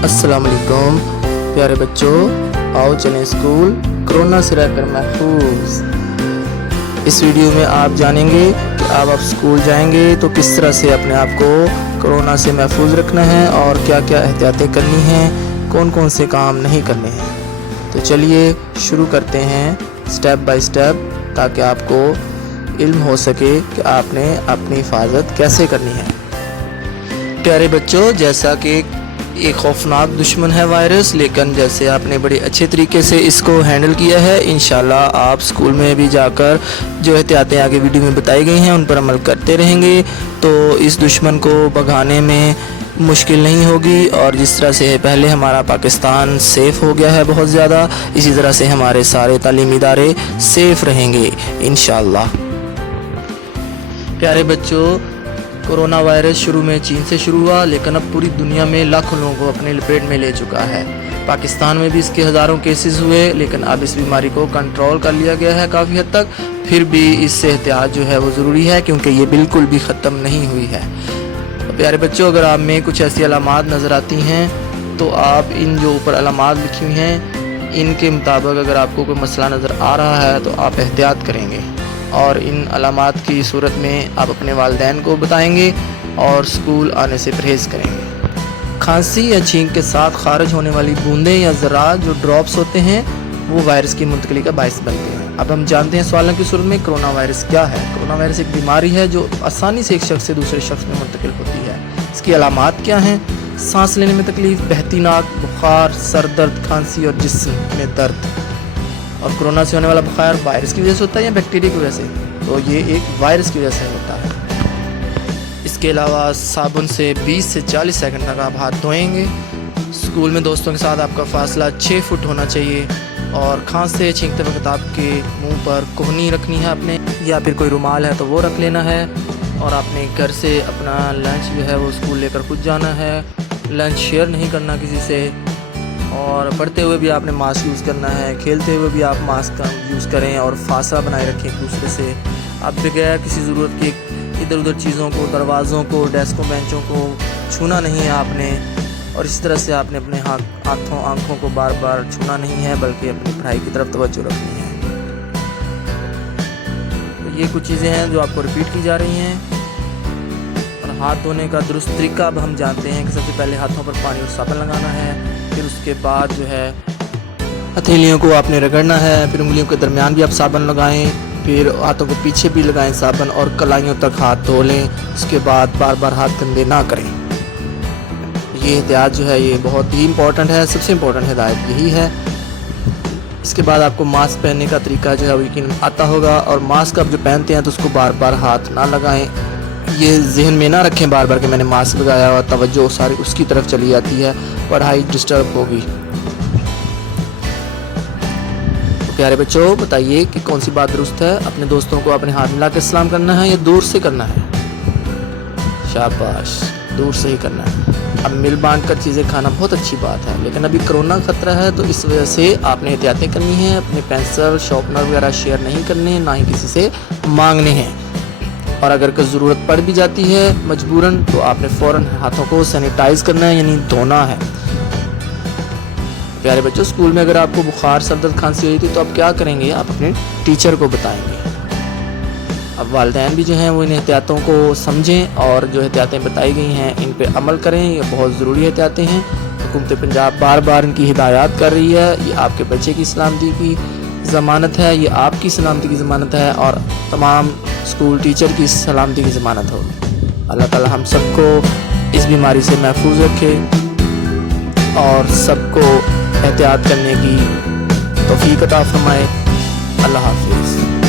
अस्सलाम वालेकुम प्यारे बच्चों, आओ चलें स्कूल कोरोना से रहकर महफूज। इस वीडियो में आप जानेंगे कि अब स्कूल जाएंगे तो किस तरह से अपने आप को कोरोना से महफूज रखना है और क्या क्या एहतियातें करनी हैं, कौन कौन से काम नहीं करने हैं। तो चलिए शुरू करते हैं स्टेप बाय स्टेप, ताकि आपको इल्म हो सके कि आपने अपनी हिफाजत कैसे करनी है। प्यारे बच्चों, जैसा कि एक खौफनाक दुश्मन है वायरस, लेकिन जैसे आपने बड़े अच्छे तरीके से इसको हैंडल किया है, इंशाल्लाह आप स्कूल में भी जाकर जो एहतियातें आगे वीडियो में बताई गई हैं उन पर अमल करते रहेंगे तो इस दुश्मन को भगाने में मुश्किल नहीं होगी। और जिस तरह से पहले हमारा पाकिस्तान सेफ़ हो गया है बहुत ज़्यादा, इसी तरह से हमारे सारे तालीमी इदारे सेफ़ रहेंगे इंशाल्लाह। प्यारे बच्चों, कोरोना वायरस शुरू में चीन से शुरू हुआ, लेकिन अब पूरी दुनिया में लाखों लोगों को अपने लपेट में ले चुका है। पाकिस्तान में भी इसके हज़ारों केसेस हुए, लेकिन अब इस बीमारी को कंट्रोल कर लिया गया है काफ़ी हद तक। फिर भी इससे एहतियात जो है वो ज़रूरी है, क्योंकि ये बिल्कुल भी ख़त्म नहीं हुई है। तो प्यारे बच्चों, अगर आप में कुछ ऐसी अलामात नज़र आती हैं तो आप इन जो ऊपर अलामात लिखी हुई हैं इनके मुताबिक अगर आपको कोई मसला नज़र आ रहा है तो आप एहतियात करेंगे, और इन अलामात की सूरत में आप अपने वालिदैन को बताएंगे और स्कूल आने से परहेज़ करेंगे। खांसी या छींक के साथ खारिज होने वाली बूंदें या ज़रात जो ड्रॉप्स होते हैं वो वायरस की मुंतकली का बायस बनते हैं। अब हम जानते हैं सवालों की सूरत में कोरोना वायरस क्या है। कोरोना वायरस एक बीमारी है जो आसानी से एक शख्स से दूसरे शख्स में मुंतकिल होती है। इसकी अलामात क्या हैं? सांस लेने में तकलीफ़, बहती नाक, बुखार, सर दर्द, खांसी और जिस्म में दर्द। और कोरोना से होने वाला बुखार वायरस की वजह से होता है या बैक्टीरिया की वजह से? तो ये एक वायरस की वजह से होता है। इसके अलावा साबुन से 20 से 40 सेकंड तक आप हाथ धोएंगे। स्कूल में दोस्तों के साथ आपका फासला 6 फुट होना चाहिए, और खांसते छींकते वक्त आपके मुंह पर कोहनी रखनी है अपने, या फिर कोई रुमाल है तो वो रख लेना है। और आपने घर से अपना लंच जो है वो स्कूल लेकर खुद जाना है। लंच शेयर नहीं करना किसी से, और पढ़ते हुए भी आपने मास्क यूज़ करना है, खेलते हुए भी आप मास्क का यूज़ करें और फासला बनाए रखें एक दूसरे से। आप बगैर किसी ज़रूरत की इधर उधर चीज़ों को, दरवाज़ों को, डेस्कों, बेंचों को छूना नहीं है आपने। और इस तरह से आपने अपने हाथों आँखों को बार बार छूना नहीं है, बल्कि अपनी पढ़ाई की तरफ तवज्जो रखनी है। तो ये कुछ चीज़ें हैं जो आपको रिपीट की जा रही हैं। और हाथ धोने का दुरुस्त तरीका अब हम जानते हैं कि सबसे पहले हाथों पर पानी और साबुन लगाना है, फिर उसके बाद जो है हथेलियों को आपने रगड़ना है, फिर उंगलियों के दरमियान भी आप साबुन लगाएं, फिर हाथों के पीछे भी लगाएं साबुन, और कलाइयों तक हाथ धो लें। उसके बाद बार बार हाथ गंदे ना करें। ये एहतियात जो है ये बहुत ही इम्पोर्टेंट है, सबसे इम्पोर्टेंट हिदायत यही है। इसके बाद आपको मास्क पहनने का तरीका जो है वो यकीन आता होगा, और मास्क आप जो पहनते हैं तो उसको बार बार हाथ ना लगाएं। ये जहन में ना रखें बार बार कि मैंने मास्क लगाया और तवज्जो सारी उसकी तरफ चली जाती है, पढ़ाई डिस्टर्ब होगी। तो प्यारे बच्चों, बताइए कि कौन सी बात दुरुस्त है? अपने दोस्तों को अपने हाथ मिला के सलाम करना है या दूर से करना है? शाबाश, दूर से ही करना है। अब मिल बांट कर चीज़ें खाना बहुत अच्छी बात है, लेकिन अभी कोरोना खतरा है तो इस वजह से आपने एहतियातें करनी है। अपने पेंसिल, शार्पनर वगैरह शेयर नहीं करने, ना ही किसी से मांगने हैं। और अगर कोई ज़रूरत पड़ भी जाती है मजबूरन, तो आपने फ़ौरन हाथों को सैनिटाइज़ करना है, यानी धोना है। प्यारे बच्चों, स्कूल में अगर आपको बुखार, सर दर्द, खांसी हुई थी तो आप क्या करेंगे? आप अपने टीचर को बताएंगे। अब वालिदैन भी जो हैं वो इन एहतियातों को समझें और जो एहतियातें बताई गई हैं इन पर अमल करें। ये बहुत ज़रूरी एहतियातें हैं। हुकूमत पंजाब बार बार इनकी हिदायत कर रही है। ये आपके बच्चे की सलामती की ज़मानत है, ये आपकी सलामती की ज़मानत है, और तमाम स्कूल टीचर की सलामती की ज़मानत होगी। अल्लाह ताला हम सबको इस बीमारी से महफूज रखे और सबको एहतियात करने की तौफीक अता फरमाए। अल्लाह हाफिज़।